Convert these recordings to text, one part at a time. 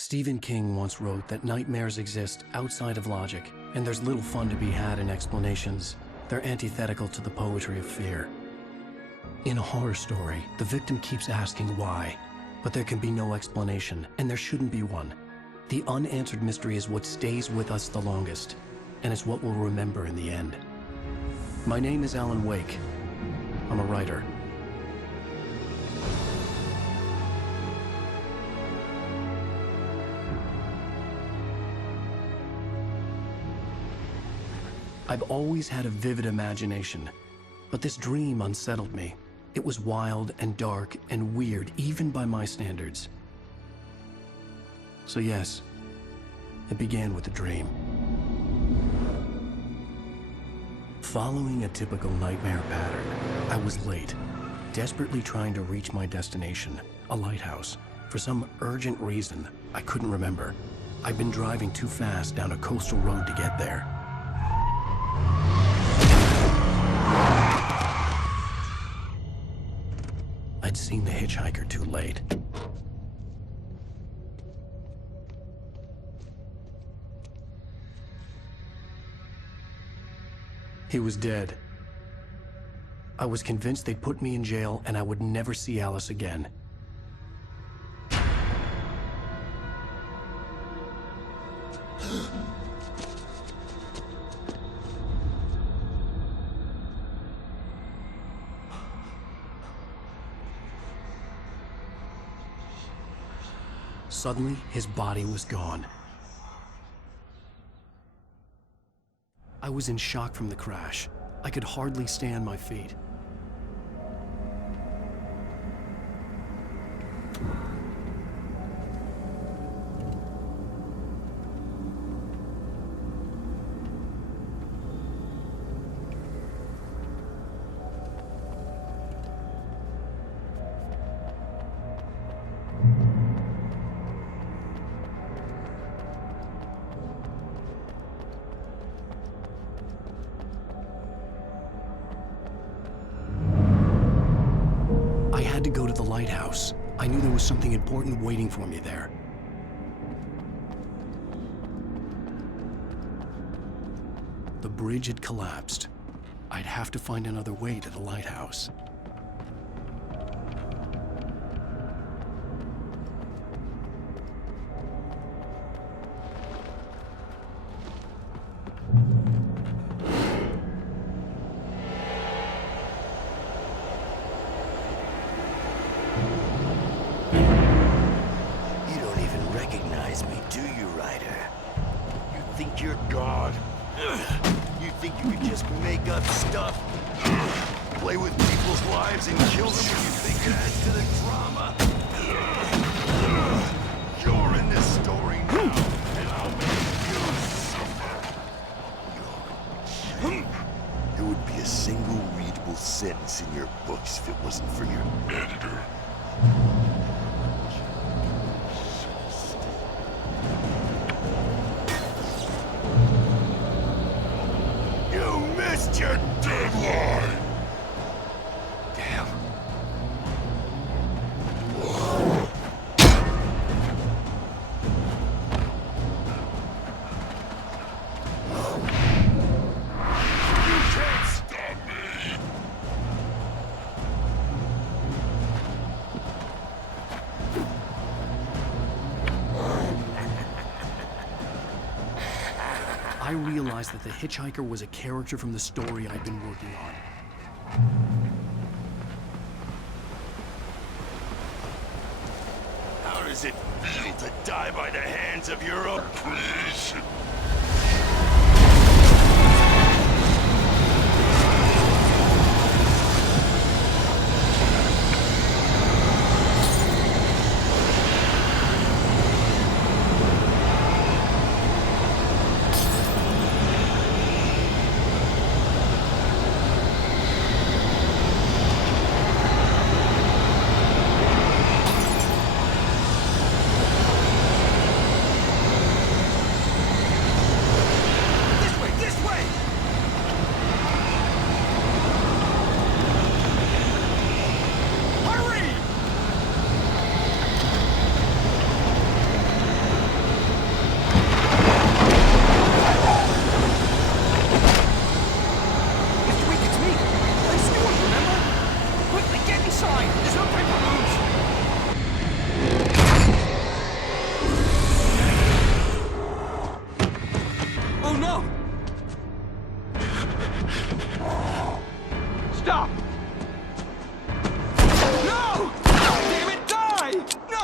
Stephen King once wrote that nightmares exist outside of logic, and there's little fun to be had in explanations. They're antithetical to the poetry of fear. In a horror story, the victim keeps asking why, but there can be no explanation, and there shouldn't be one. The unanswered mystery is what stays with us the longest, and it's what we'll remember in the end. My name is Alan Wake. I'm a writer. I've always had a vivid imagination, but this dream unsettled me. It was wild and dark and weird, even by my standards. So yes, it began with a dream. Following a typical nightmare pattern, I was late, desperately trying to reach my destination, a lighthouse. For some urgent reason, I couldn't remember. I'd been driving too fast down a coastal road to get there. I'd seen the hitchhiker too late. He was dead. I was convinced they'd put me in jail and I would never see Alice again. Suddenly, his body was gone. I was in shock from the crash. I could hardly stay on my feet. I had to go to the lighthouse. I knew there was something important waiting for me there. The bridge had collapsed. I'd have to find another way to the lighthouse. You're God. You think you could just make up stuff? Play with people's lives and kill them when you think it adds to the drama? You're in this story now, and I'll make you suffer. There would be a single readable sentence in your books if it wasn't for your editor. Your deadline! Damn. You can't stop me! I realized that the hitchhiker was a character from the story I'd been working on. How does it feel to die by the hands of your own? Please.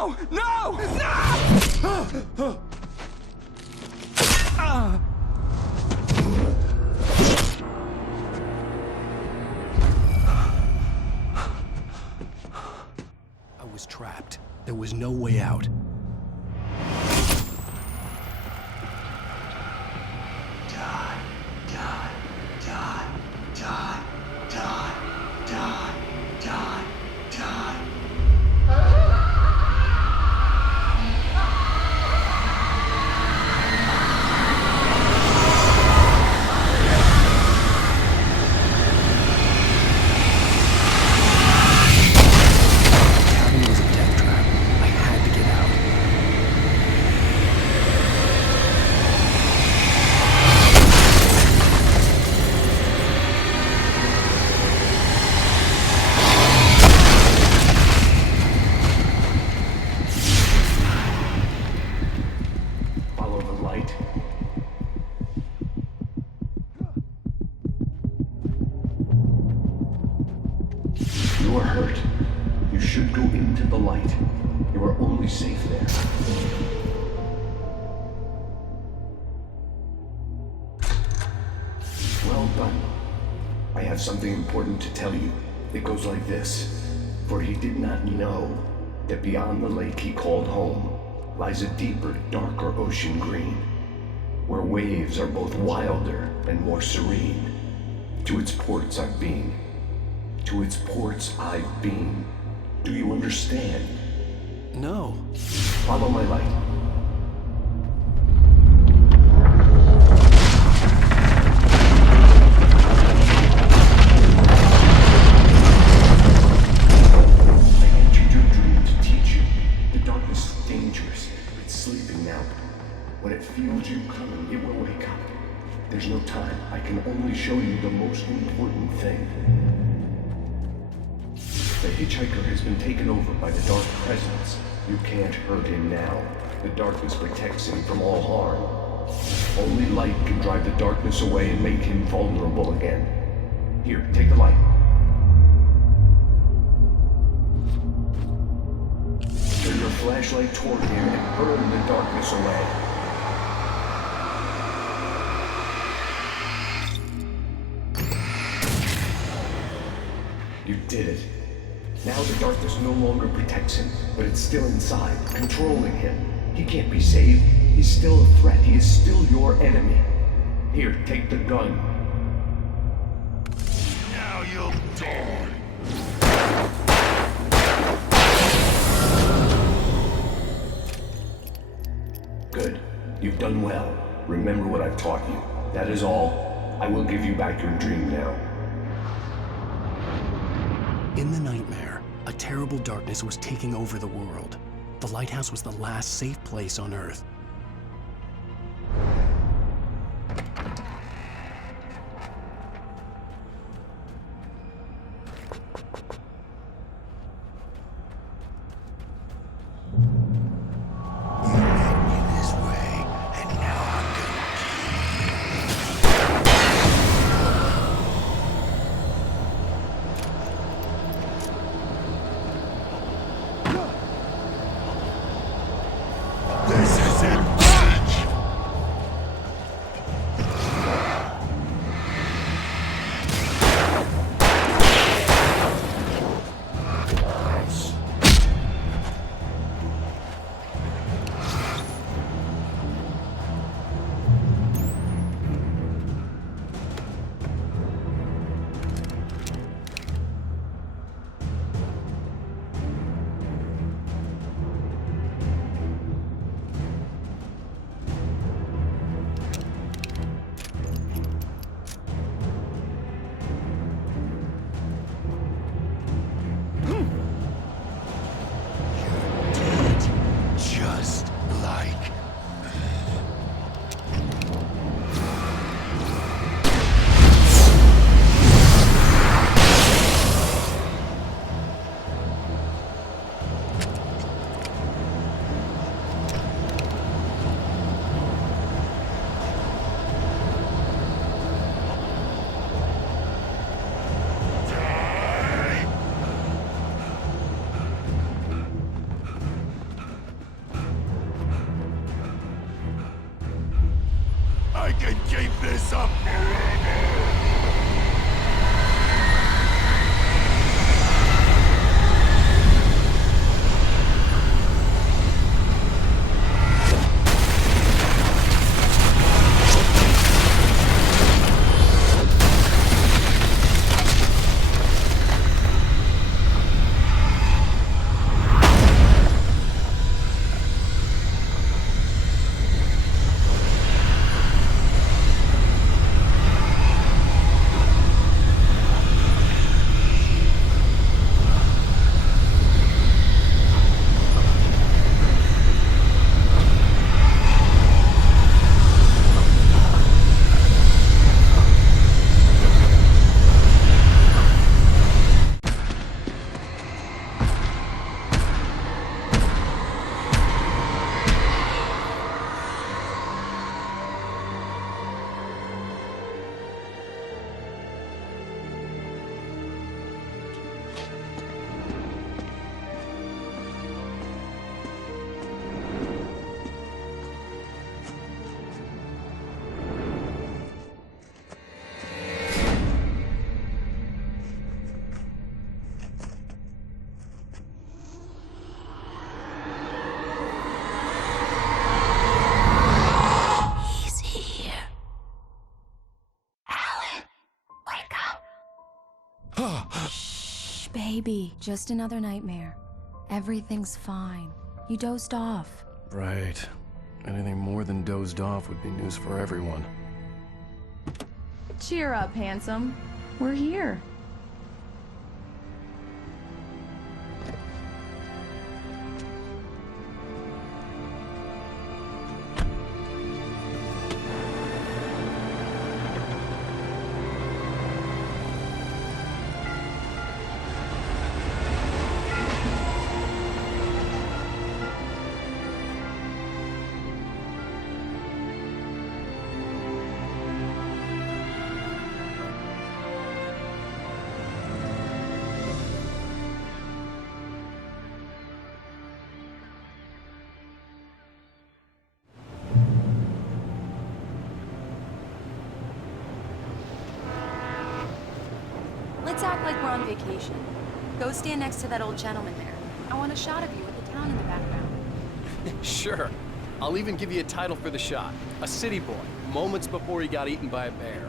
No! No! No! I was trapped. There was no way out. Die, die, die, die, die, die, die, die. The cabin was a death trap. I had to get out. Follow the light. You are hurt. You should go into the light. You are only safe there. Well done. I have something important to tell you. It goes like this. For he did not know that beyond the lake he called home lies a deeper, darker ocean green, where waves are both wilder and more serene. To its ports I've been. To its ports I've been. Do you understand? No. Follow my light. I entered your dream to teach you. The darkness is dangerous. It's sleeping now. When it feels you coming, it will wake up. There's no time. I can only show you the most important thing. The hitchhiker has been taken over by the dark presence. You can't hurt him now. The darkness protects him from all harm. Only light can drive the darkness away and make him vulnerable again. Here, take the light. Turn your flashlight toward him and burn the darkness away. You did it. Now the darkness no longer protects him, but it's still inside, controlling him. He can't be saved. He's still a threat. He is still your enemy. Here, take the gun. Now you'll die. Good. You've done well. Remember what I've taught you. That is all. I will give you back your dream now. In the nightmare, a terrible darkness was taking over the world. The lighthouse was the last safe place on Earth. This is it! I can keep this up forever! Shh, baby. Just another nightmare. Everything's fine. You dozed off. Right. Anything more than dozed off would be news for everyone. Cheer up, handsome. We're here. Let's act like we're on vacation. Go stand next to that old gentleman there. I want a shot of you with the town in the background. Sure. I'll even give you a title for the shot. A city boy, moments before he got eaten by a bear.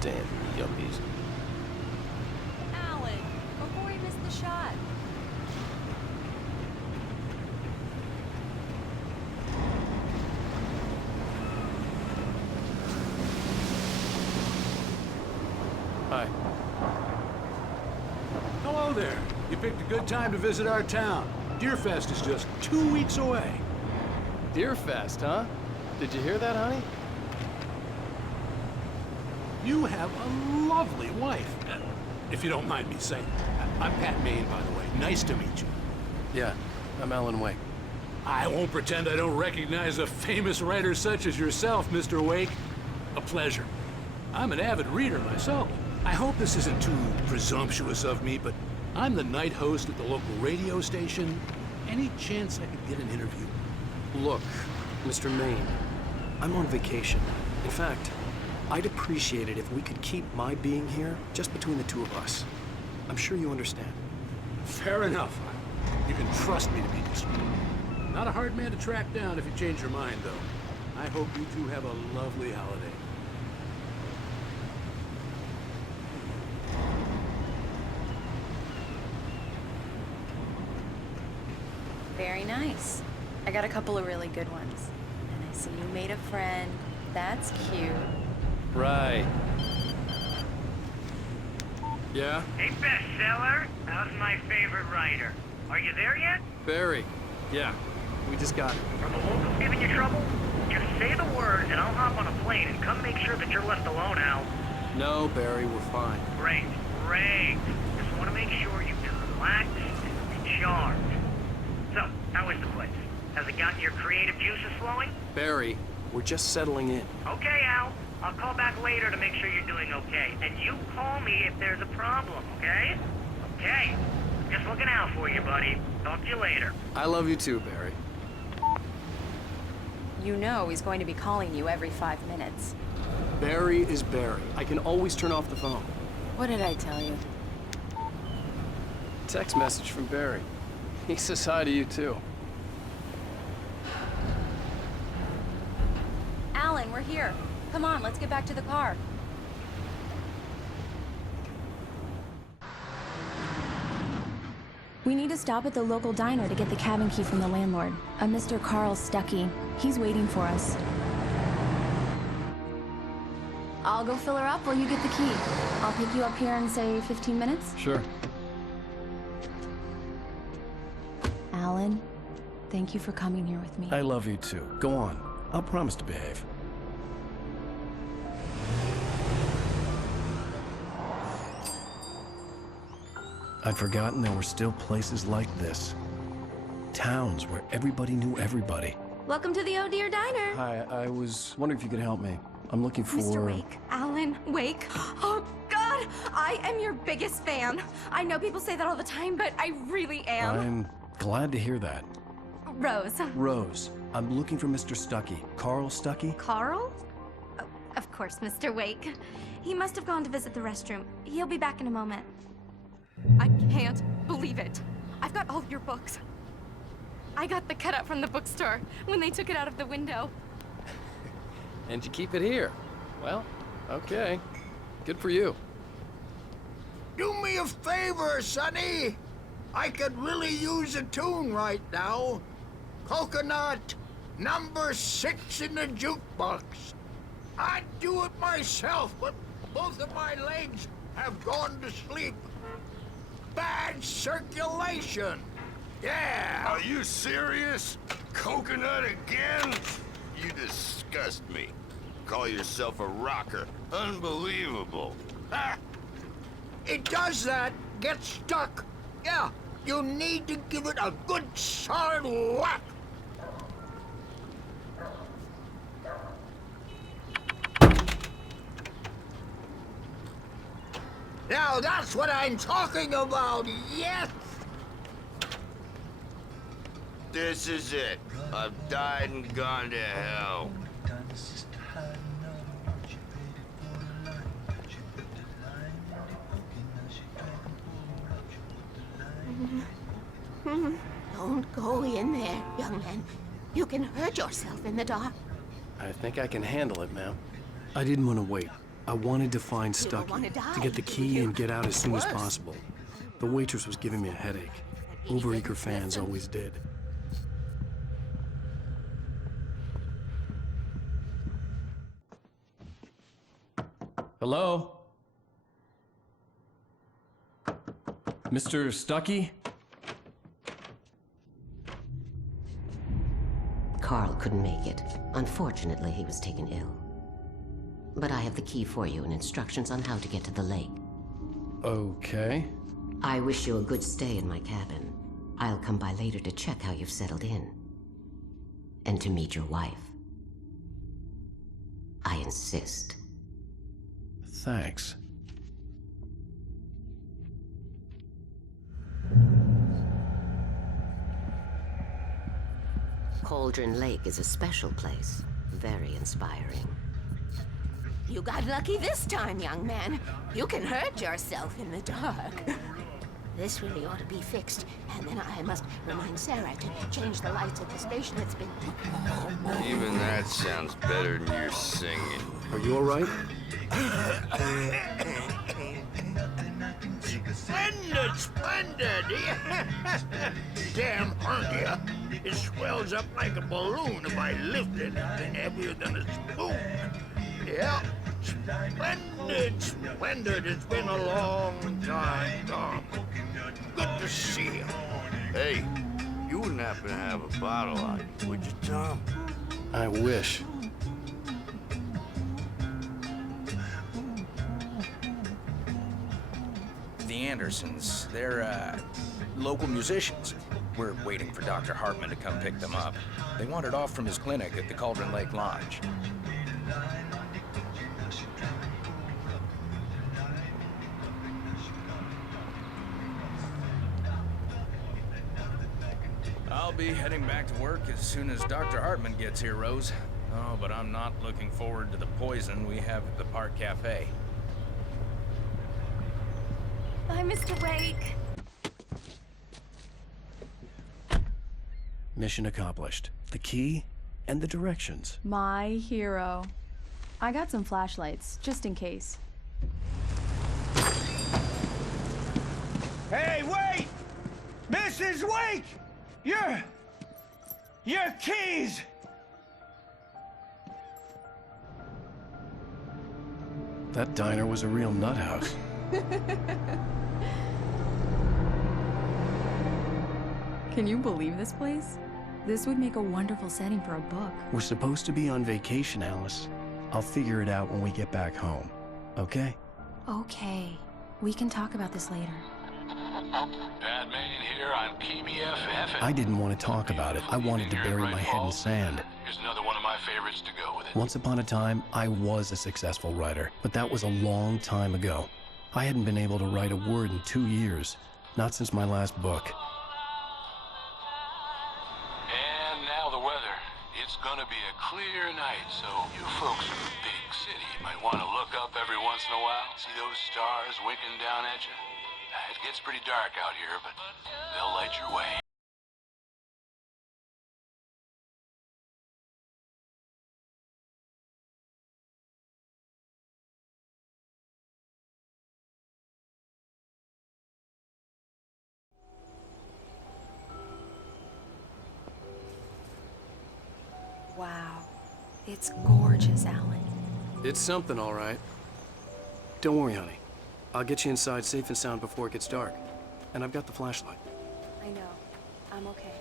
Damn yuppies. Alan, before he missed the shot. Hi. Hello there. You picked a good time to visit our town. Deerfest is just 2 weeks away. Deerfest, huh? Did you hear that, honey? You have a lovely wife. If you don't mind me saying. I'm Pat Maine, by the way. Nice to meet you. Yeah, I'm Alan Wake. I won't pretend I don't recognize a famous writer such as yourself, Mr. Wake. A pleasure. I'm an avid reader myself. I hope this isn't too presumptuous of me, but I'm the night host at the local radio station. Any chance I could get an interview? Look, Mr. Maine, I'm on vacation. In fact, I'd appreciate it if we could keep my being here just between the two of us. I'm sure you understand. Fair enough. You can trust me to be discreet. Not a hard man to track down if you change your mind, though. I hope you two have a lovely holiday. Very nice. I got a couple of really good ones. And I see you made a friend. That's cute. Right. Yeah? Hey, bestseller. How's my favorite writer? Are you there yet? Barry. Yeah, we just got it. Are the locals giving you trouble? Just say the words and I'll hop on a plane and come make sure that you're left alone, Al. No, Barry, we're fine. Great, great. Just want to make sure you can relax and recharge. So, how is the place? Has it gotten your creative juices flowing? Barry, we're just settling in. Okay, Al. I'll call back later to make sure you're doing okay. And you call me if there's a problem, okay? Okay. Just looking out for you, buddy. Talk to you later. I love you too, Barry. You know he's going to be calling you every 5 minutes. Barry is Barry. I can always turn off the phone. What did I tell you? Text message from Barry. He says hi to you too. Alan, we're here. Come on, let's get back to the car. We need to stop at the local diner to get the cabin key from the landlord, a Mr. Carl Stuckey. He's waiting for us. I'll go fill her up while you get the key. I'll pick you up here in, say, 15 minutes? Sure. Alan, thank you for coming here with me. I love you too. Go on. I'll promise to behave. I'd forgotten there were still places like this. Towns where everybody knew everybody. Welcome to the Oh Dear Diner. Hi, I was wondering if you could help me. I'm looking for... Mr. Wake. Alan Wake. Oh, God! I am your biggest fan. I know people say that all the time, but I really am. I'm glad to hear that. Rose. Rose, I'm looking for Mr. Stuckey. Carl Stuckey? Carl? Oh, of course, Mr. Wake. He must have gone to visit the restroom. He'll be back in a moment. I can't believe it. I've got all your books. I got the cutout from the bookstore when they took it out of the window. And you keep it here. Well, okay. Good for you. Do me a favor, Sonny. I could really use a tune right now. Coconut, number 6 in the jukebox. I'd do it myself, but both of my legs have gone to sleep. Bad circulation. Yeah. Are you serious? Coconut again? You disgust me. Call yourself a rocker. Unbelievable. Ha! It does that. Get stuck. Yeah, you need to give it a good solid whack. Now that's what I'm talking about, yes! This is it. I've died and gone to hell. Don't go in there, young man. You can hurt yourself in the dark. I think I can handle it, ma'am. I didn't want to wait. I wanted to find You don't Stuckey, wanna die, to get the do key you? and get out as soon as Worse. possible. The waitress was giving me a headache. Overeager fans always did. Hello? Mr. Stuckey? Carl couldn't make it. Unfortunately, he was taken ill. But I have the key for you and instructions on how to get to the lake. Okay. I wish you a good stay in my cabin. I'll come by later to check how you've settled in. And to meet your wife. I insist. Thanks. Cauldron Lake is a special place. Very inspiring. You got lucky this time, young man. You can hurt yourself in the dark. This really ought to be fixed, and then I must remind Sarah to change the lights at the station. It's been... Even that sounds better than your singing. Are you all right? Splendid, splendid! Damn hernia. It swells up like a balloon if I lift it. It's heavier than a spoon. Yeah. Splendid, splendid. It's been a long time, Tom. Good to see you. Hey, you wouldn't happen to have a bottle on you, would you, Tom? I wish. The Andersons, they're, local musicians. We're waiting for Dr. Hartman to come pick them up. They wandered off from his clinic at the Cauldron Lake Lodge. I'll be heading back to work as soon as Dr. Hartman gets here, Rose. Oh, but I'm not looking forward to the poison we have at the Park Cafe. Bye, Mr. Wake. Mission accomplished. The key and the directions. My hero. I got some flashlights, just in case. Hey, wait! Mrs. Wake! Your keys! That diner was a real nut house. Can you believe this place? This would make a wonderful setting for a book. We're supposed to be on vacation, Alice. I'll figure it out when we get back home, okay? Okay. We can talk about this later. Bad man here on PBFF. I didn't want to talk about it. I wanted to bury my head in sand. Here's another one of my favorites to go with it. Once upon a time, I was a successful writer, but that was a long time ago. I hadn't been able to write a word in 2 years, not since my last book. And now the weather. It's gonna be a clear night, so you folks in the big city might want to look up every once in a while. See those stars winking down at you? It gets pretty dark out here, but they'll light your way. Wow. It's gorgeous, Alan. It's something, all right. Don't worry, honey. I'll get you inside safe and sound before it gets dark. And I've got the flashlight. I know. I'm okay.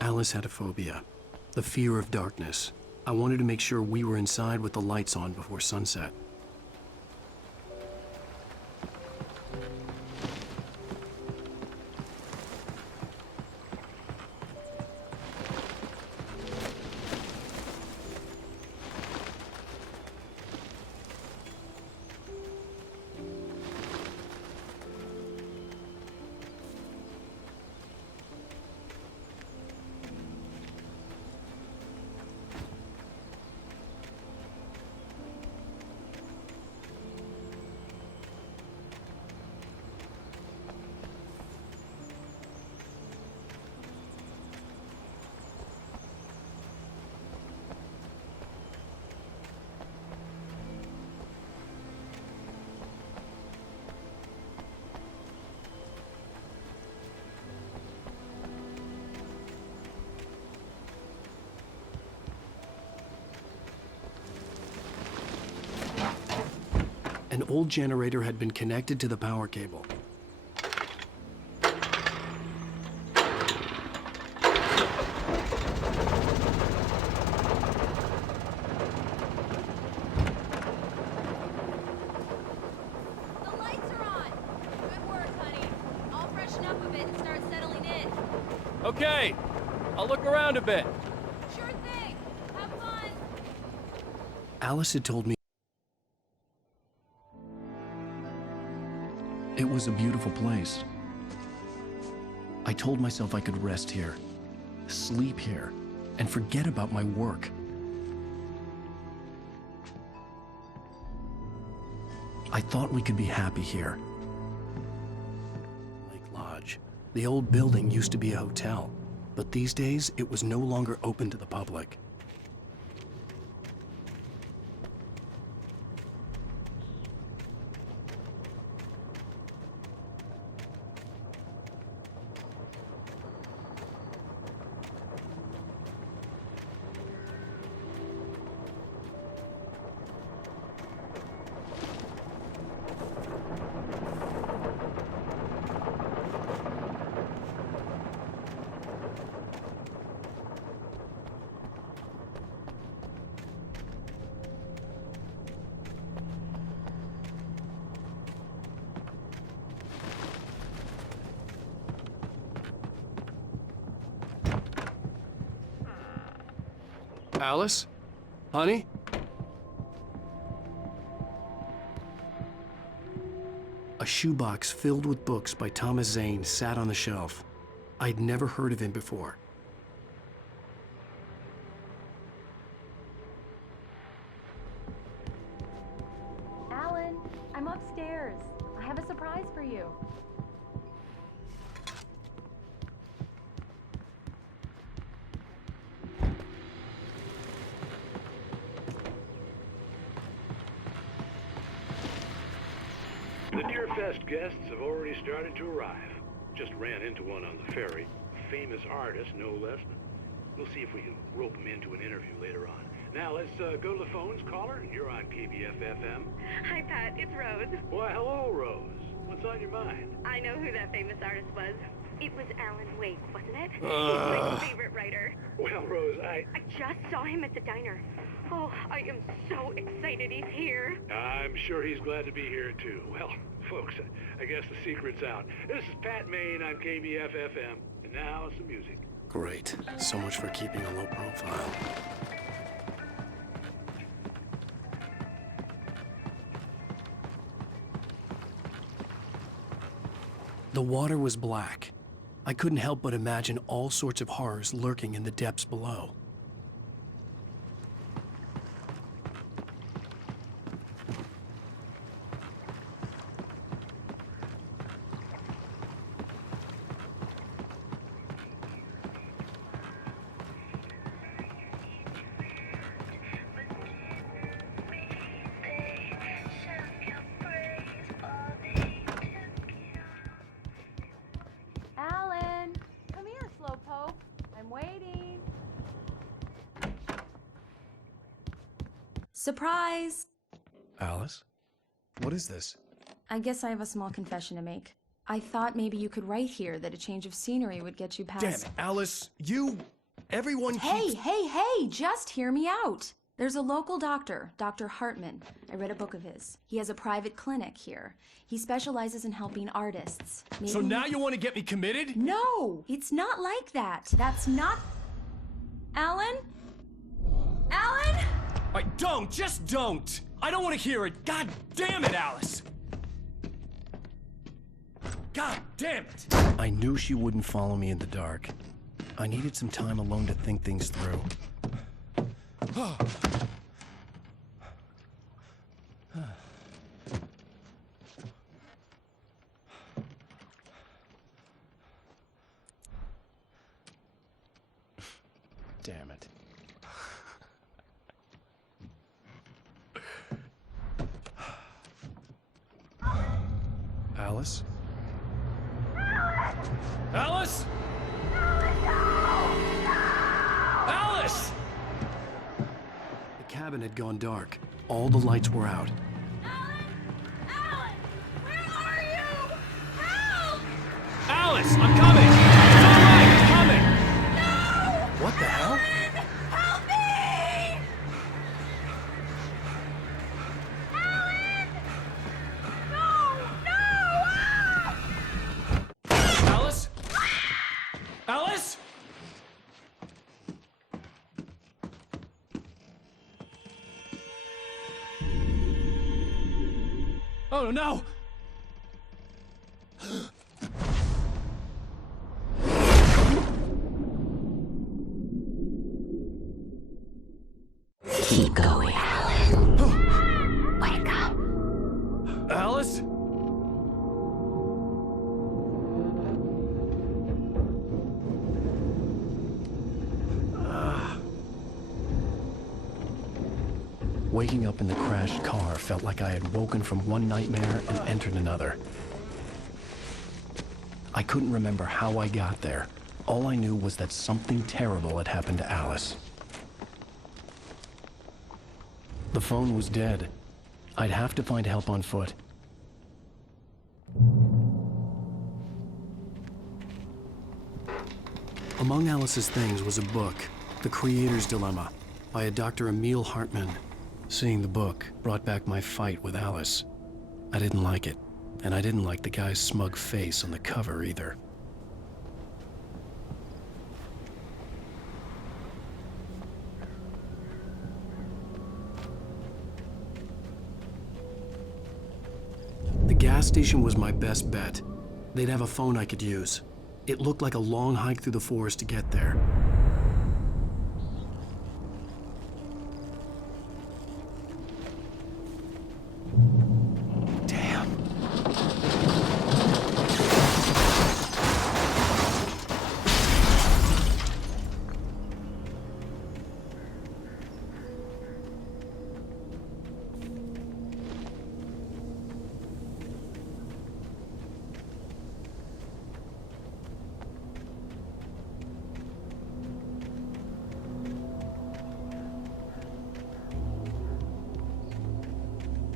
Alice had a phobia, the fear of darkness. I wanted to make sure we were inside with the lights on before sunset. An old generator had been connected to the power cable. The lights are on. Good work, honey. I'll freshen up a bit and start settling in. Okay, I'll look around a bit. Sure thing. Have fun. Alice had told me it was a beautiful place. I told myself I could rest here, sleep here, and forget about my work. I thought we could be happy here. Lake Lodge. The old building used to be a hotel, but these days it was no longer open to the public. Alice? Honey? A shoebox filled with books by Thomas Zane sat on the shelf. I'd never heard of him before. have a surprise for you. The Deerfest guests have already started to arrive. Just ran into one on the ferry. Famous artist, no less. We'll see if we can rope him into an interview later on. Now, let's go to the phones. Caller, you're on KBF-FM. Hi, Pat. It's Rose. Why, hello, Rose. What's on your mind? I know who that famous artist was. It was Alan Wake, wasn't it? He's my favorite writer. Well, Rose, I just saw him at the diner. Oh, I am so excited he's here. I'm sure he's glad to be here, too. Well, folks, I guess the secret's out. This is Pat Maine on KBF-FM. And now, some music. Great. So much for keeping a low profile. The water was black. I couldn't help but imagine all sorts of horrors lurking in the depths below. Surprise! Alice? What is this? I guess I have a small confession to make. I thought maybe you could write here that a change of scenery would get you past... Damn it, Alice! Everyone keeps... Hey! Just hear me out! There's a local doctor, Dr. Hartman. I read a book of his. He has a private clinic here. He specializes in helping artists. Maybe... So now you want to get me committed? No! It's not like that. That's not... Alan? Alan? Just don't! I don't want to hear it! God damn it, Alice! God damn it! I knew she wouldn't follow me in the dark. I needed some time alone to think things through. Damn it. Alice? Alice? Alice! The cabin had gone dark. All the lights were out. Alice, I'm coming! It's all right, I'm coming! No! What the hell? Help me! Alan! No! Alice? Alice? Oh no! Keep going, Alan. Wake up. Alice? Waking up in the crashed car felt like I had woken from one nightmare and entered another. I couldn't remember how I got there. All I knew was that something terrible had happened to Alice. The phone was dead. I'd have to find help on foot. Among Alice's things was a book, The Creator's Dilemma, by a Dr. Emil Hartman. Seeing the book brought back my fight with Alice. I didn't like it, and I didn't like the guy's smug face on the cover either. The gas station was my best bet. They'd have a phone I could use. It looked like a long hike through the forest to get there. Damn.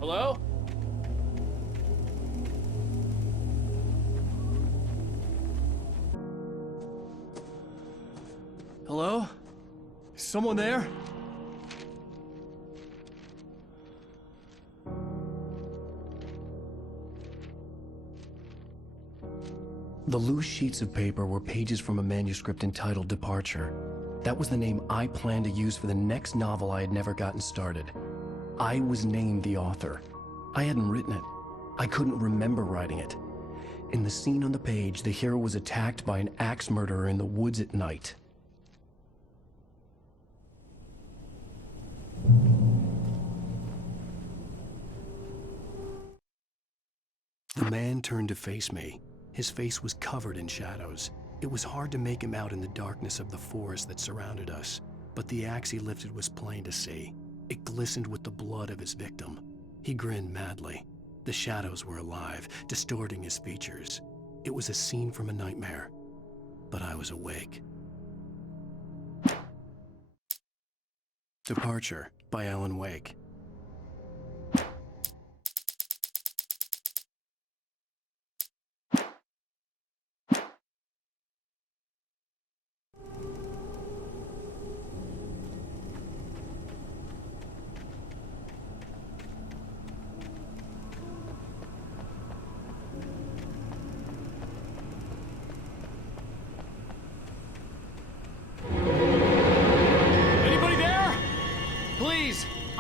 Hello? Hello? Is someone there? The loose sheets of paper were pages from a manuscript entitled Departure. That was the name I planned to use for the next novel I had never gotten started. I was named the author. I hadn't written it. I couldn't remember writing it. In the scene on the page, the hero was attacked by an axe murderer in the woods at night. The man turned to face me. His face was covered in shadows. It was hard to make him out in the darkness of the forest that surrounded us, but the axe he lifted was plain to see. It glistened with the blood of his victim. He grinned madly. The shadows were alive, distorting his features. It was a scene from a nightmare, but I was awake. Departure by Alan Wake.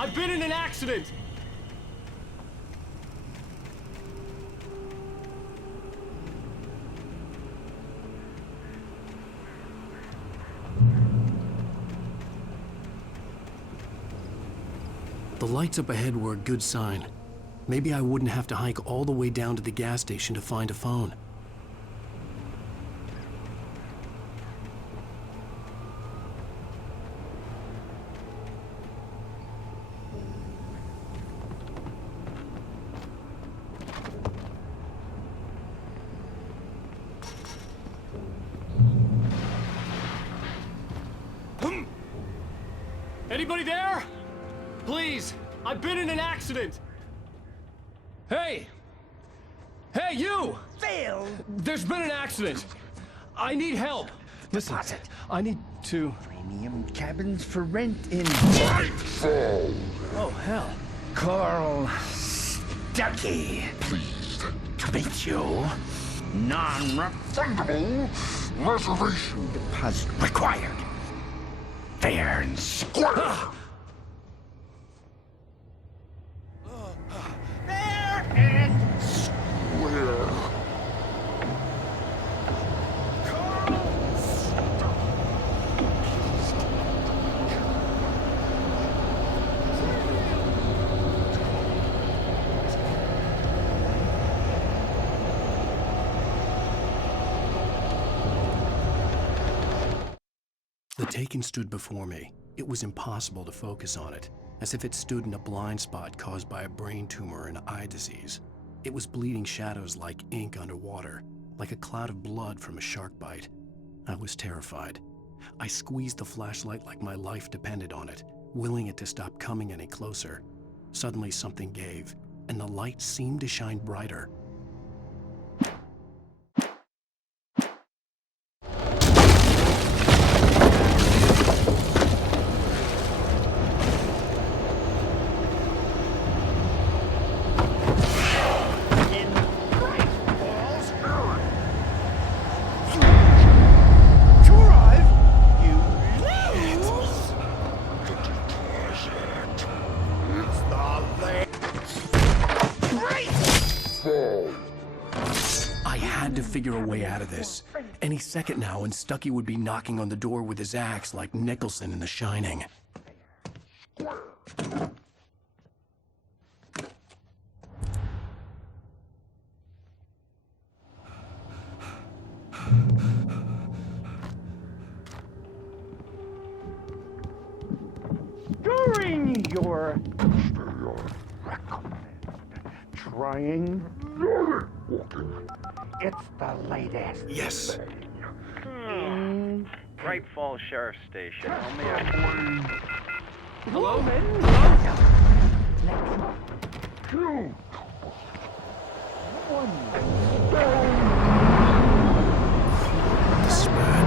I've been in an accident! The lights up ahead were a good sign. Maybe I wouldn't have to hike all the way down to the gas station to find a phone. Anybody there? Please, I've been in an accident. Hey! Hey, you! Phil! There's been an accident. I need help. Listen, I need to... Premium cabins for rent in... Nightfall! Oh, hell. Carl Stuckey. Pleased To meet you. Non-refundable reservation deposit required. Fair and square. Fair and square. The Taken stood before me. It was impossible to focus on it, as if it stood in a blind spot caused by a brain tumor and eye disease. It was bleeding shadows like ink underwater, like a cloud of blood from a shark bite. I was terrified. I squeezed the flashlight like my life depended on it, willing it to stop coming any closer. Suddenly something gave, and the light seemed to shine brighter. Figure a way out of this. Any second now, and Stuckey would be knocking on the door with his axe like Nicholson in The Shining. During your trying it's the latest. Yes. Bright Falls Sheriff Station. Only a... Hello? 2, 1, This is bad.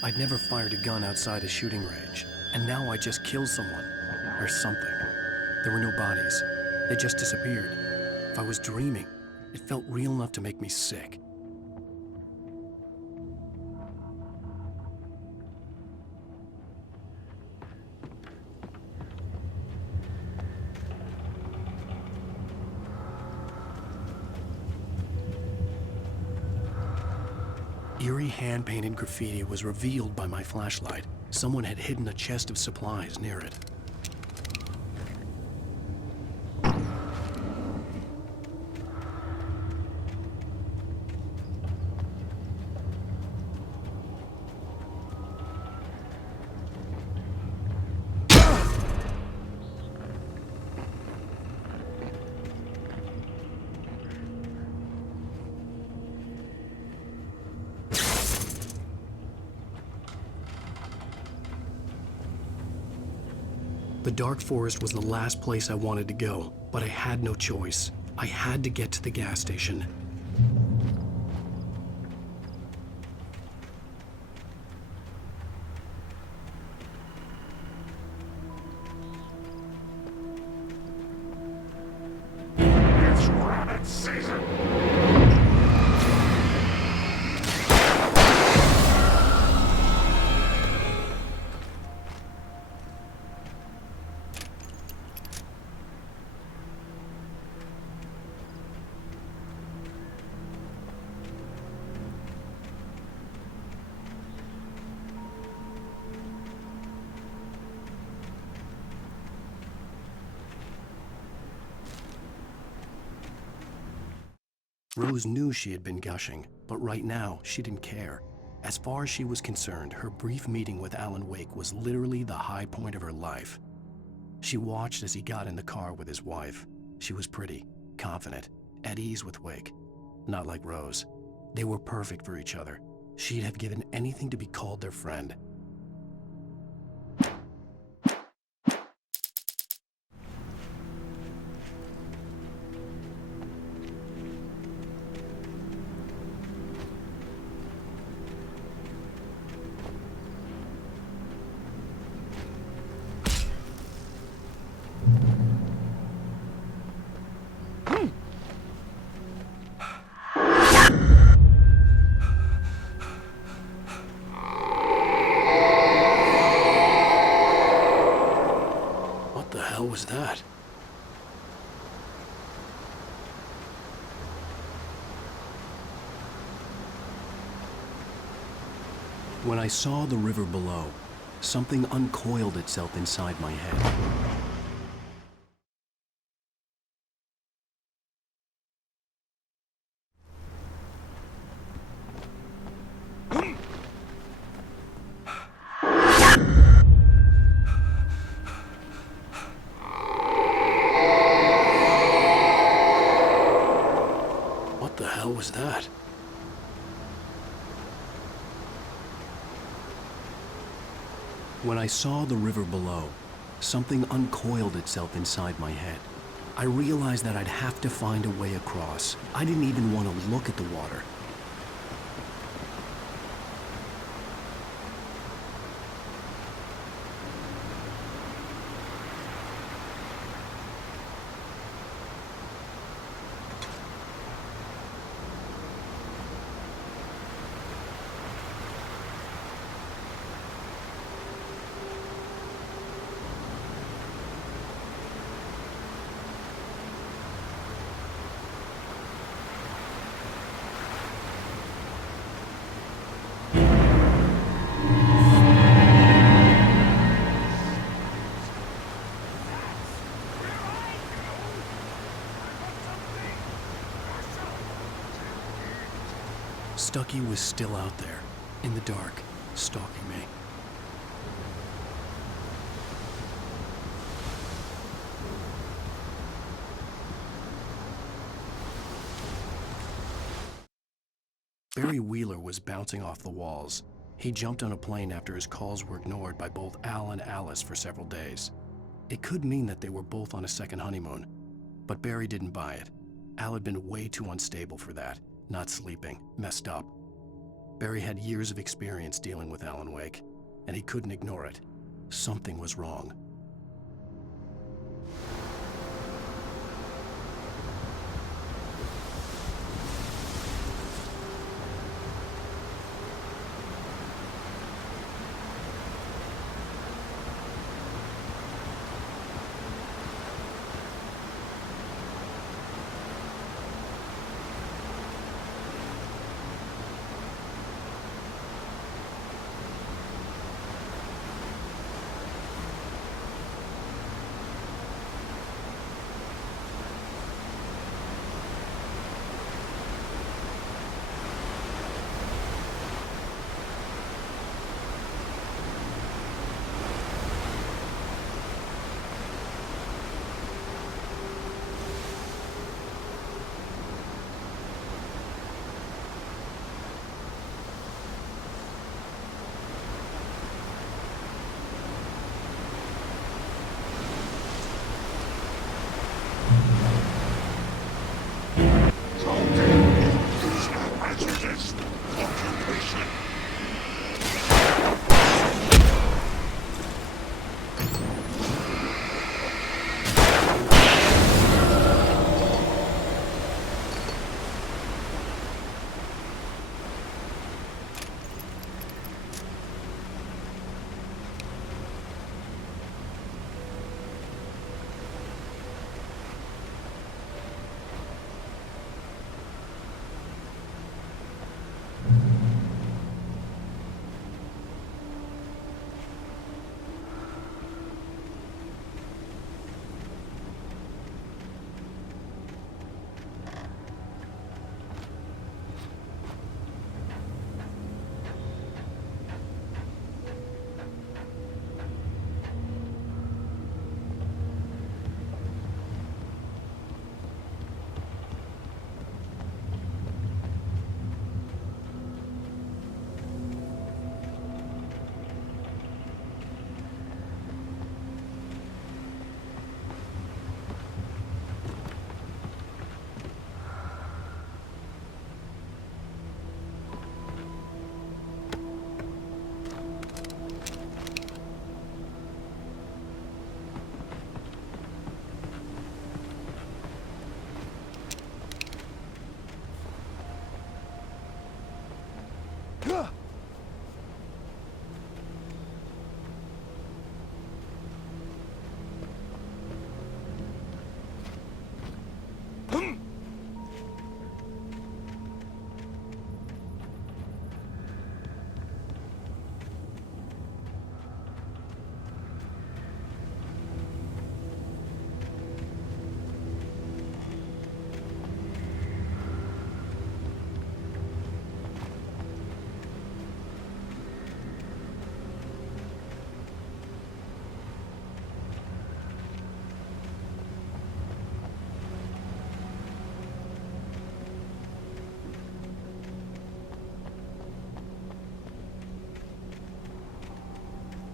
I'd never fired a gun outside a shooting range, and now I just killed someone. Or something. There were no bodies. They just disappeared. If I was dreaming, it felt real enough to make me sick. Eerie hand-painted graffiti was revealed by my flashlight. Someone had hidden a chest of supplies near it. The dark forest was the last place I wanted to go, but I had no choice. I had to get to the gas station. It's rabbit season! Rose knew she had been gushing, but right now, she didn't care. As far as she was concerned, her brief meeting with Alan Wake was literally the high point of her life. She watched as he got in the car with his wife. She was pretty, confident, at ease with Wake. Not like Rose. They were perfect for each other. She'd have given anything to be called their friend. What the hell was that? When I saw the river below, something uncoiled itself inside my head. What the hell was that? When I saw the river below, something uncoiled itself inside my head. I realized that I'd have to find a way across. I didn't even want to look at the water. Stucky was still out there, in the dark, stalking me. Barry Wheeler was bouncing off the walls. He jumped on a plane after his calls were ignored by both Al and Alice for several days. It could mean that they were both on a second honeymoon, but Barry didn't buy it. Al had been way too unstable for that, not sleeping, messed up. Barry had years of experience dealing with Alan Wake, and he couldn't ignore it. Something was wrong.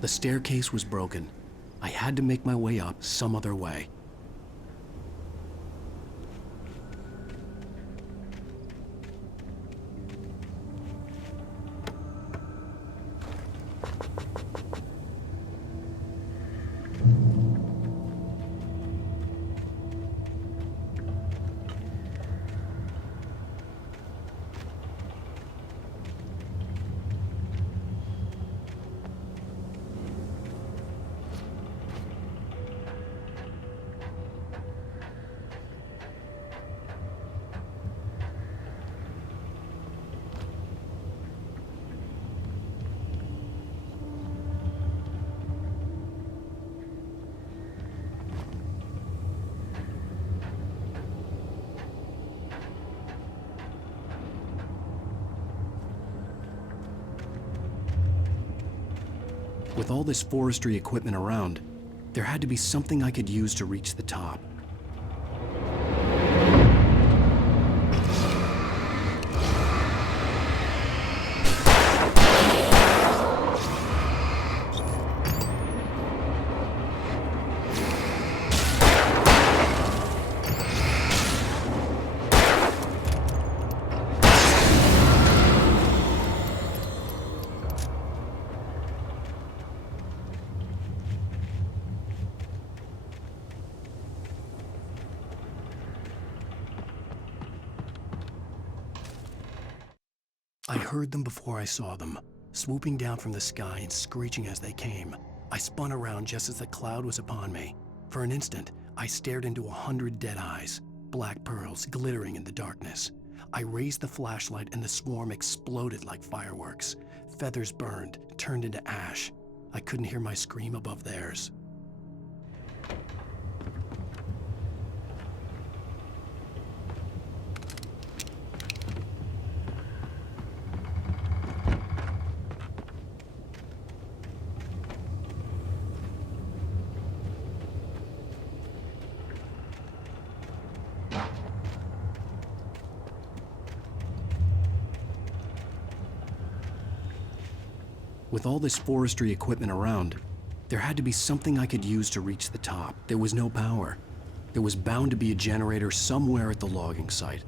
The staircase was broken. I had to make my way up some other way. With all this forestry equipment around, there had to be something I could use to reach the top. I heard them before I saw them, swooping down from the sky and screeching as they came. I spun around just as the cloud was upon me. For an instant, I stared into 100 dead eyes, black pearls glittering in the darkness. I raised the flashlight and the swarm exploded like fireworks. Feathers burned, turned into ash. I couldn't hear my scream above theirs. With all this forestry equipment around, there had to be something I could use to reach the top. There was no power. There was bound to be a generator somewhere at the logging site.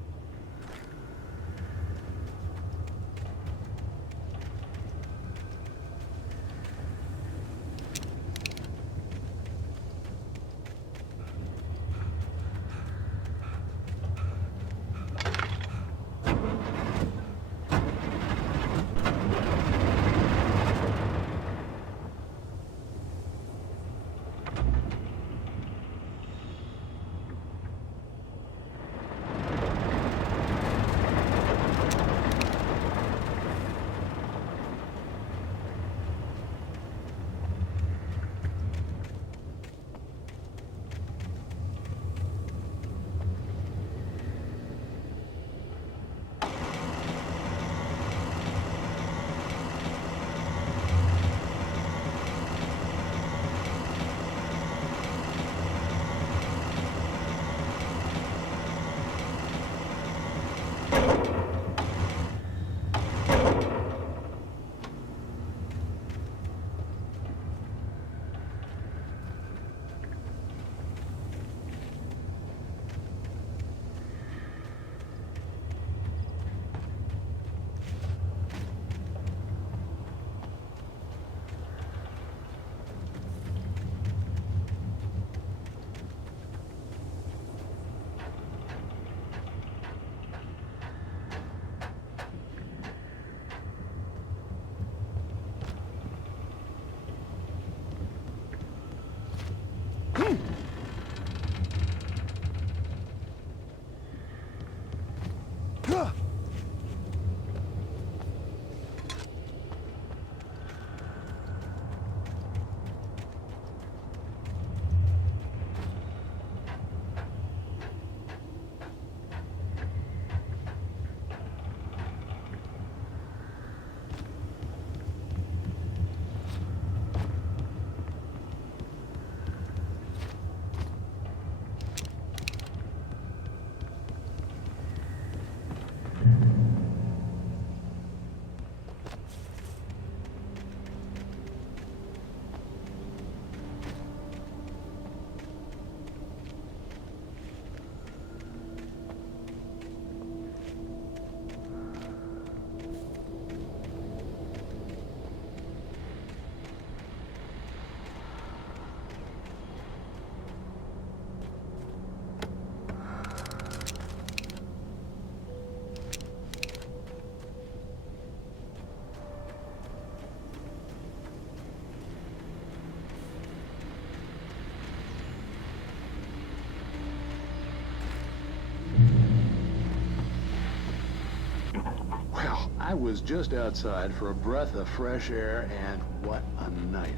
I was just outside for a breath of fresh air, and what a night.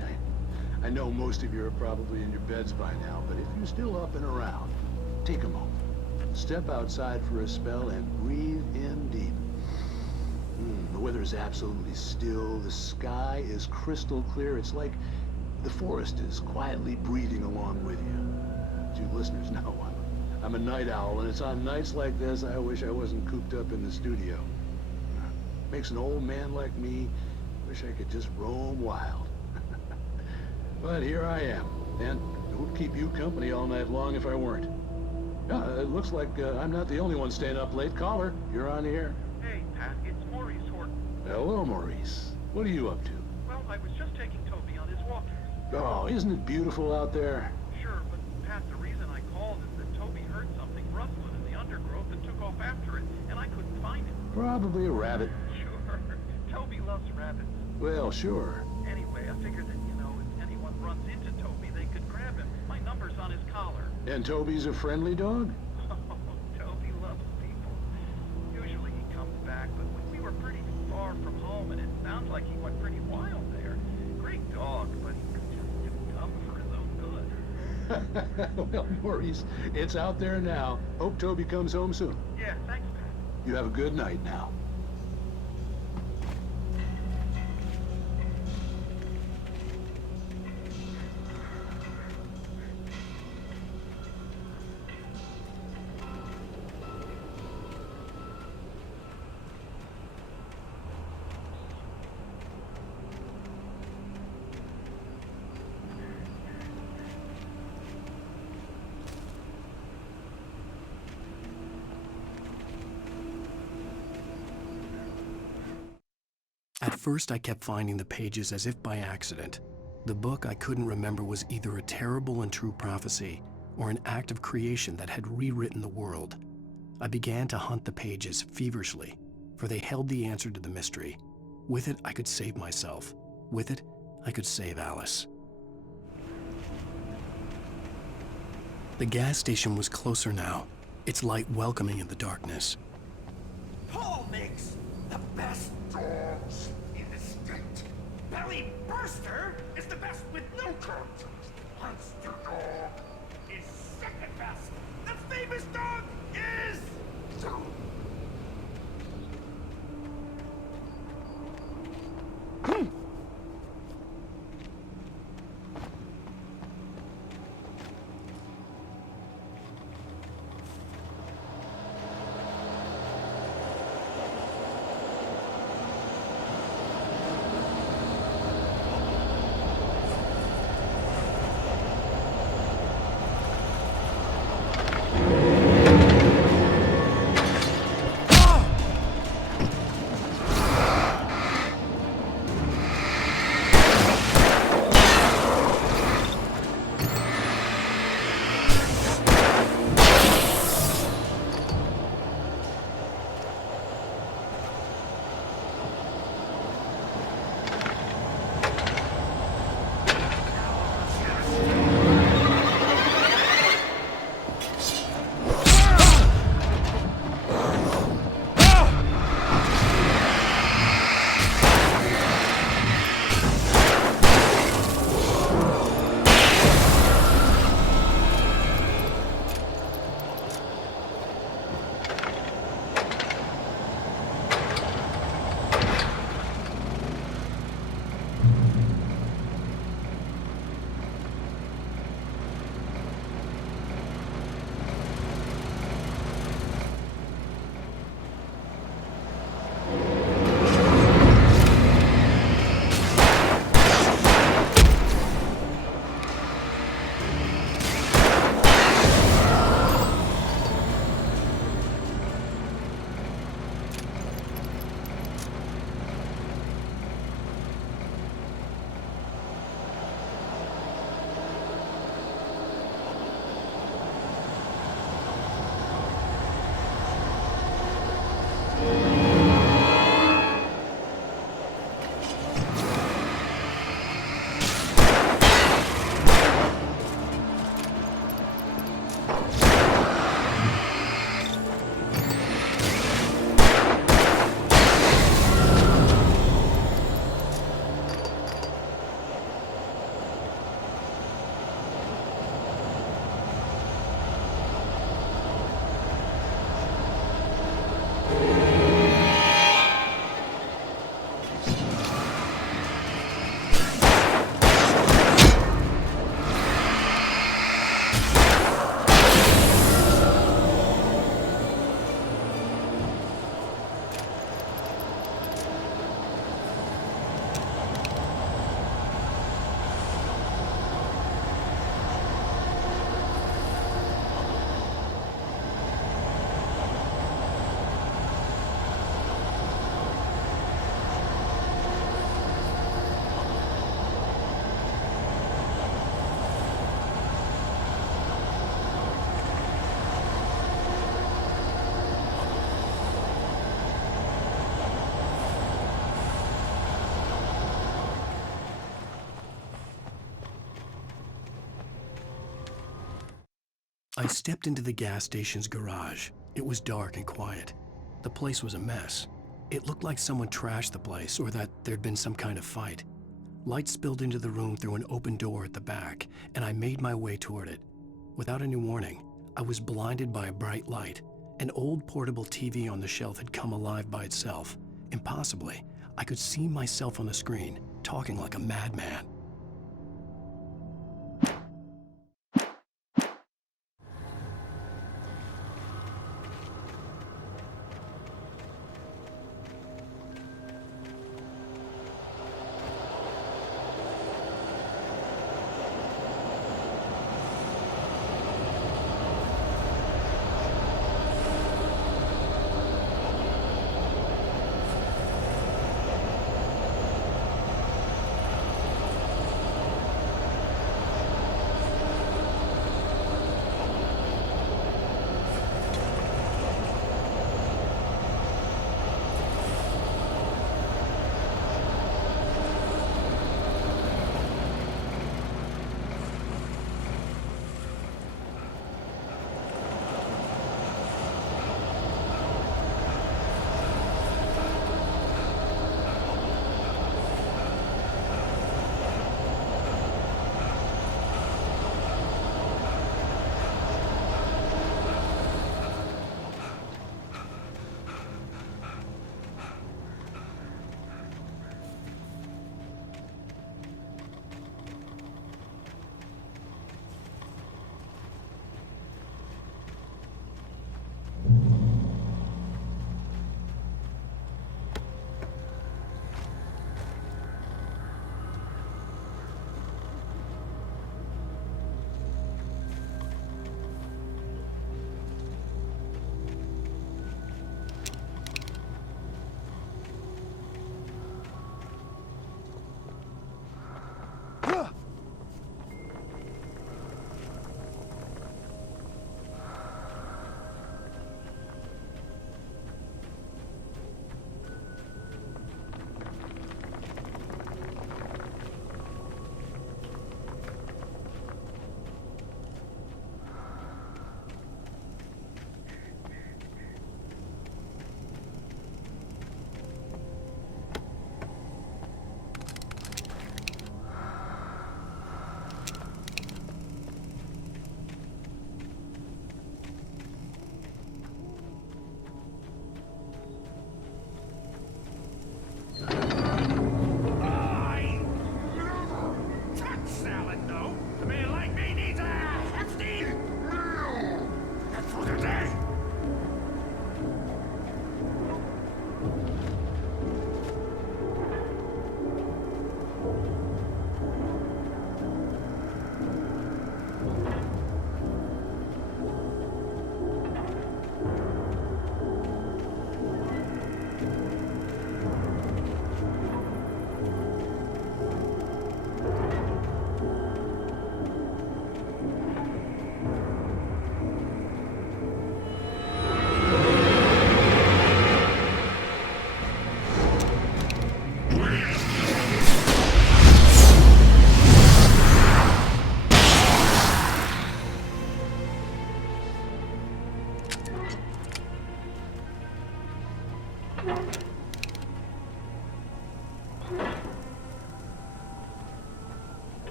I know most of you are probably in your beds by now, but if you're still up and around, take a moment. Step outside for a spell and breathe in deep. The weather is absolutely still. The sky is crystal clear. It's like the forest is quietly breathing along with you. You listeners know I'm a night owl, and it's on nights like this I wish I wasn't cooped up in the studio. Makes an old man like me wish I could just roam wild. But here I am, and it would keep you company all night long if I weren't. It looks like I'm not the only one staying up late. Caller, you're on the air. Hey, Pat, it's Maurice Horton. Hello, Maurice. What are you up to? Well, I was just taking Toby on his walk. Oh, isn't it beautiful out there? Sure, but Pat, the reason I called is that Toby heard something rustling in the undergrowth and took off after it, and I couldn't find it. Probably a rabbit. Sure. Toby loves rabbits. Well, sure. Anyway, I figured that, if anyone runs into Toby, they could grab him. My number's on his collar. And Toby's a friendly dog? Oh, Toby loves people. Usually he comes back, but we were pretty far from home, and it sounds like he went pretty wild there. Great dog, but just too dumb for his own good. Well, Maurice, it's out there now. Hope Toby comes home soon. Yeah, thanks, Pat. You have a good night now. At first, I kept finding the pages as if by accident. The book I couldn't remember was either a terrible and true prophecy or an act of creation that had rewritten the world. I began to hunt the pages feverishly, for they held the answer to the mystery. With it, I could save myself. With it, I could save Alice. The gas station was closer now, its light welcoming in the darkness. Paul makes the best dogs in the state. Belly Burster is the best with no coat. Monster Dog is second best. The famous dog is... I stepped into the gas station's garage. It was dark and quiet. The place was a mess. It looked like someone trashed the place or that there'd been some kind of fight. Light spilled into the room through an open door at the back, and I made my way toward it. Without any warning, I was blinded by a bright light. An old portable TV on the shelf had come alive by itself. Impossibly, I could see myself on the screen, talking like a madman.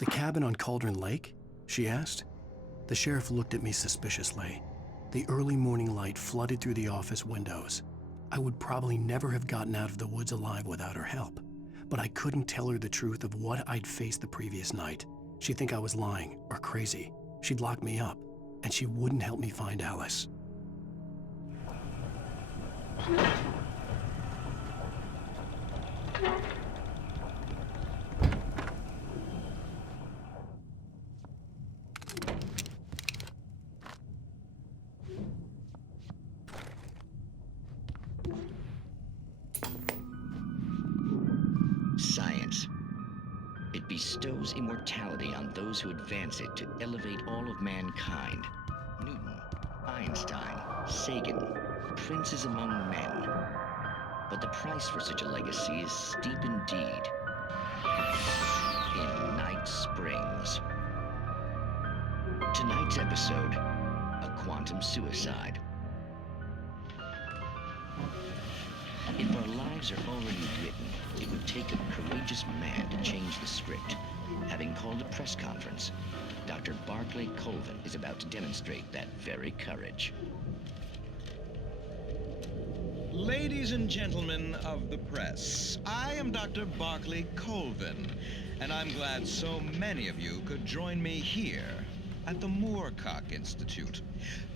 The cabin on Cauldron Lake? She asked. The sheriff looked at me suspiciously. The early morning light flooded through the office windows. I would probably never have gotten out of the woods alive without her help, but I couldn't tell her the truth of what I'd faced the previous night. She'd think I was lying or crazy. She'd lock me up, and she wouldn't help me find Alice. Science. It bestows immortality on those who advance it to elevate all of mankind. Newton, Einstein, Sagan, princes among men. But the price for such a legacy is steep indeed. In Night Springs. Tonight's episode, a quantum suicide. If our lives are already written, it would take a courageous man to change the script. Having called a press conference, Dr. Barclay Colvin is about to demonstrate that very courage. Ladies and gentlemen of the press, I am Dr. Barclay Colvin, and I'm glad so many of you could join me here at the Moorcock Institute.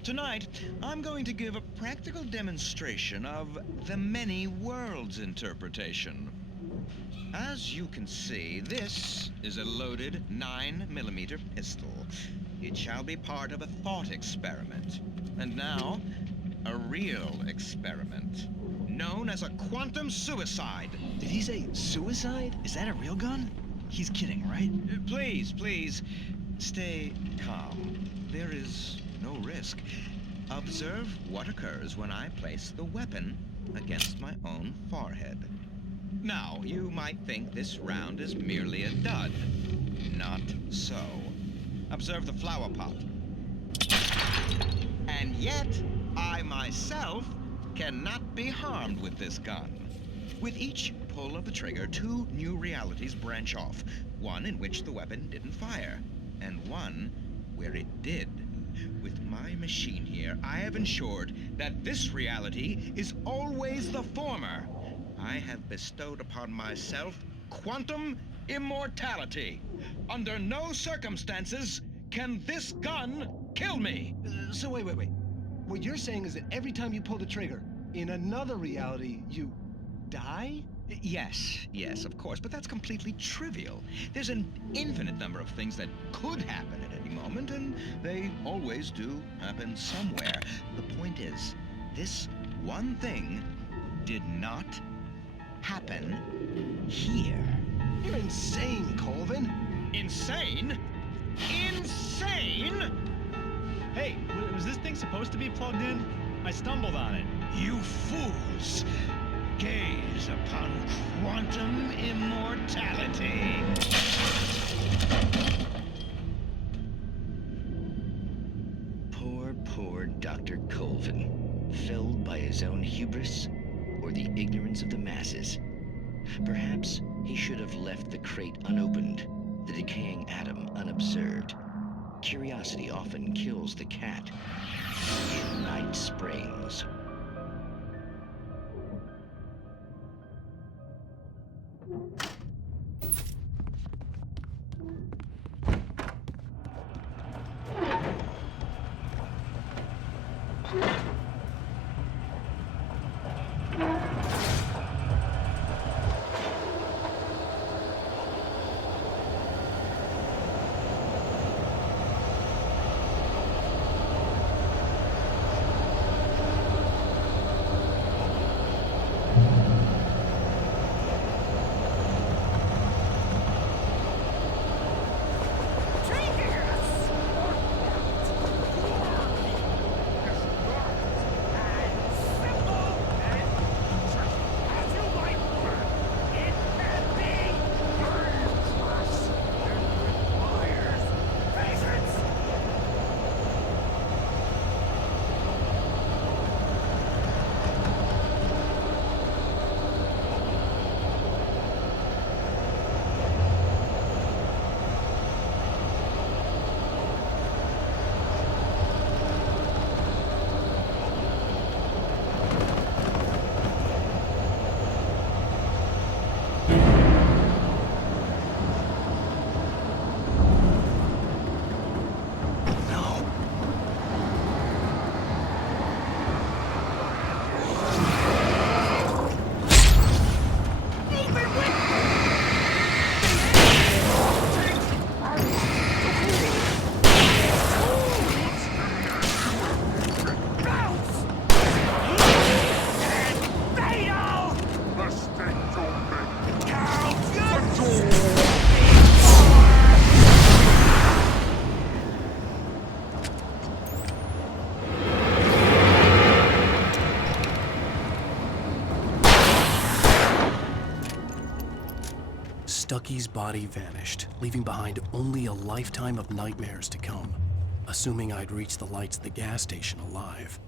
Tonight, I'm going to give a practical demonstration of the many worlds interpretation. As you can see, this is a loaded 9mm pistol. It shall be part of a thought experiment. And now, a real experiment, known as a quantum suicide. Did he say suicide? Is that a real gun? He's kidding, right? Please, stay calm. There is no risk. Observe what occurs when I place the weapon against my own forehead. Now, you might think this round is merely a dud. Not so. Observe the flower pot. And yet, I myself cannot be harmed with this gun. With each pull of the trigger, 2 new realities branch off. One in which the weapon didn't fire, and one where it did. With my machine here, I have ensured that this reality is always the former. I have bestowed upon myself quantum immortality. Under no circumstances can this gun kill me. So wait. What you're saying is that every time you pull the trigger, in another reality, you die? Yes, of course, but that's completely trivial. There's an infinite number of things that could happen at any moment, and they always do happen somewhere. The point is, this one thing did not happen here. You're insane, Colvin. Insane? Insane? Hey, was this thing supposed to be plugged in? I stumbled on it. You fools! Gaze upon quantum immortality. Poor Dr. Colvin, felled by his own hubris or the ignorance of the masses. Perhaps he should have left the crate unopened, the decaying atom unobserved. Curiosity often kills the cat. In Night Springs. Stucky's body vanished, leaving behind only a lifetime of nightmares to come, assuming I'd reached the lights of the gas station alive.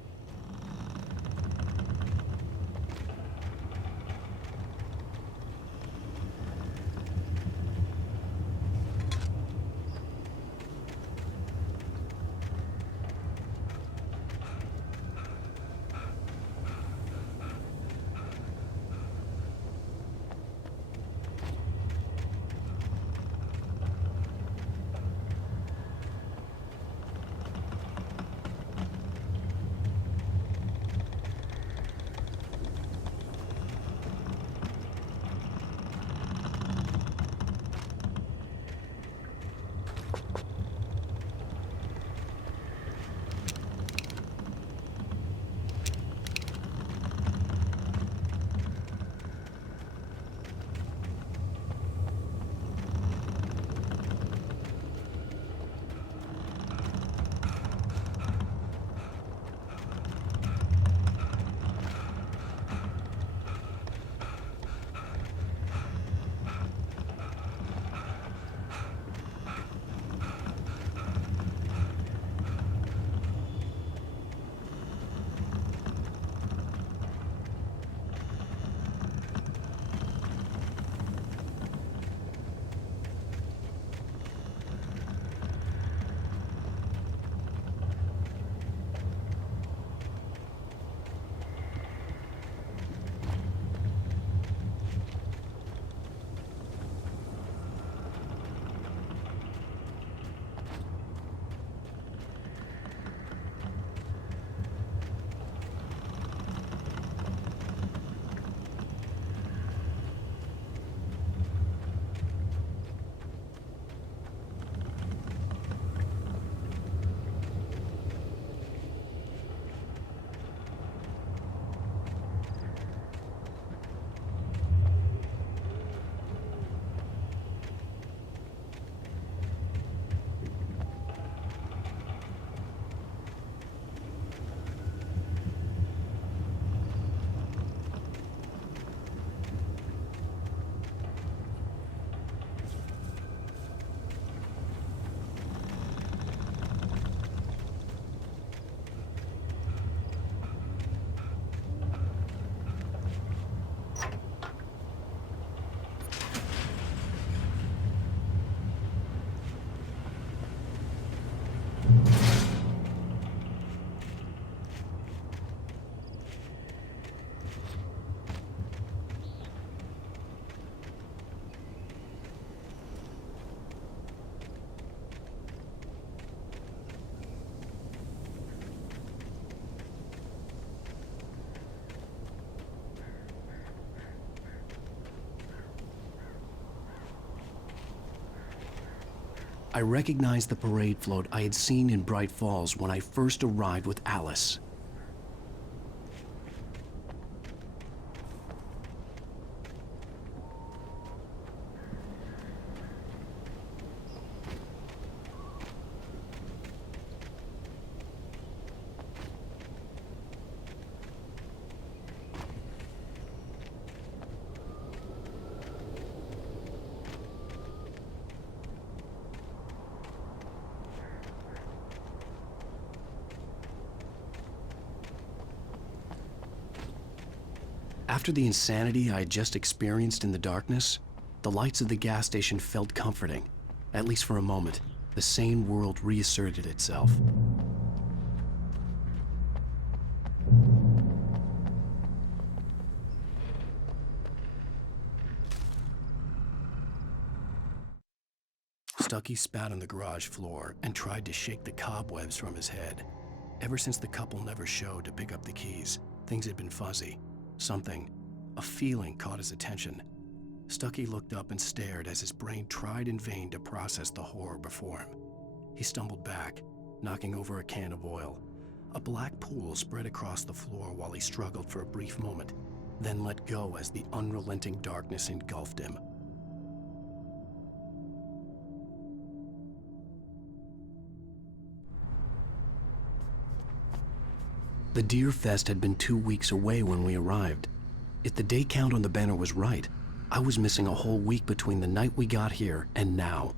I recognized the parade float I had seen in Bright Falls when I first arrived with Alice. After the insanity I had just experienced in the darkness, the lights of the gas station felt comforting. At least for a moment, the sane world reasserted itself. Stucky spat on the garage floor and tried to shake the cobwebs from his head. Ever since the couple never showed to pick up the keys, things had been fuzzy. Something, a feeling, caught his attention. Stucky looked up and stared as his brain tried in vain to process the horror before him. He stumbled back, knocking over a can of oil. A black pool spread across the floor while he struggled for a brief moment, then let go as the unrelenting darkness engulfed him. The Deer Fest had been 2 weeks away when we arrived. If the day count on the banner was right, I was missing a whole week between the night we got here and now.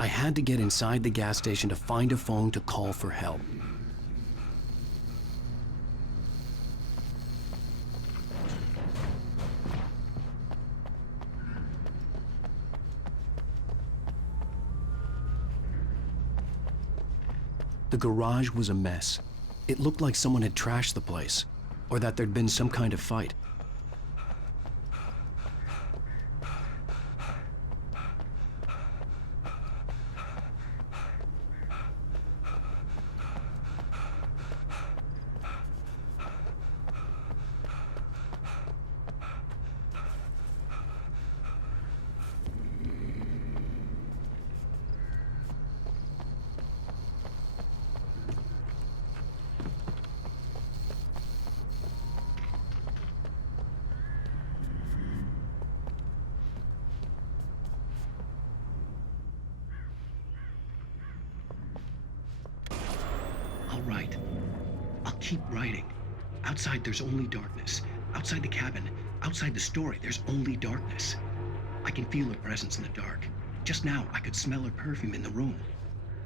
I had to get inside the gas station to find a phone to call for help. The garage was a mess. It looked like someone had trashed the place, or that there'd been some kind of fight. I'll write. I'll keep writing. Outside, there's only darkness. Outside the cabin, outside the story, there's only darkness. I can feel her presence in the dark. Just now, I could smell her perfume in the room.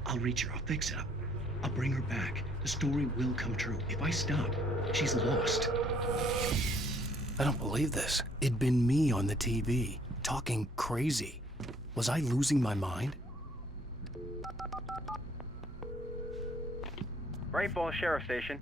I'll reach her. I'll fix it up. I'll bring her back. The story will come true. If I stop, she's lost. I don't believe this. It'd been me on the TV, talking crazy. Was I losing my mind? Bright Falls Sheriff Station.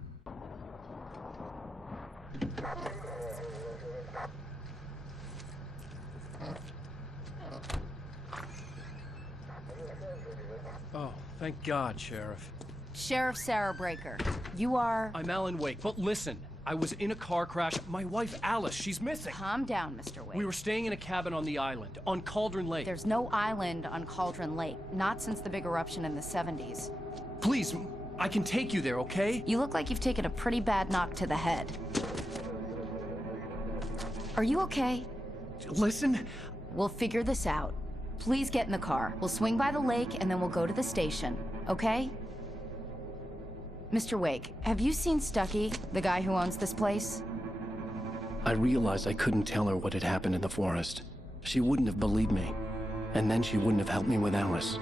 Oh, thank God, Sheriff. Sheriff Sarah Breaker, you are... I'm Alan Wake, but listen, I was in a car crash. My wife, Alice, she's missing. Calm down, Mr. Wake. We were staying in a cabin on the island, on Cauldron Lake. There's no island on Cauldron Lake, not since the big eruption in the 70s. Please, I can take you there, okay? You look like you've taken a pretty bad knock to the head. Are you okay? Listen. We'll figure this out. Please get in the car. We'll swing by the lake and then we'll go to the station, okay? Mr. Wake, have you seen Stucky, the guy who owns this place? I realized I couldn't tell her what had happened in the forest. She wouldn't have believed me. And then she wouldn't have helped me with Alice.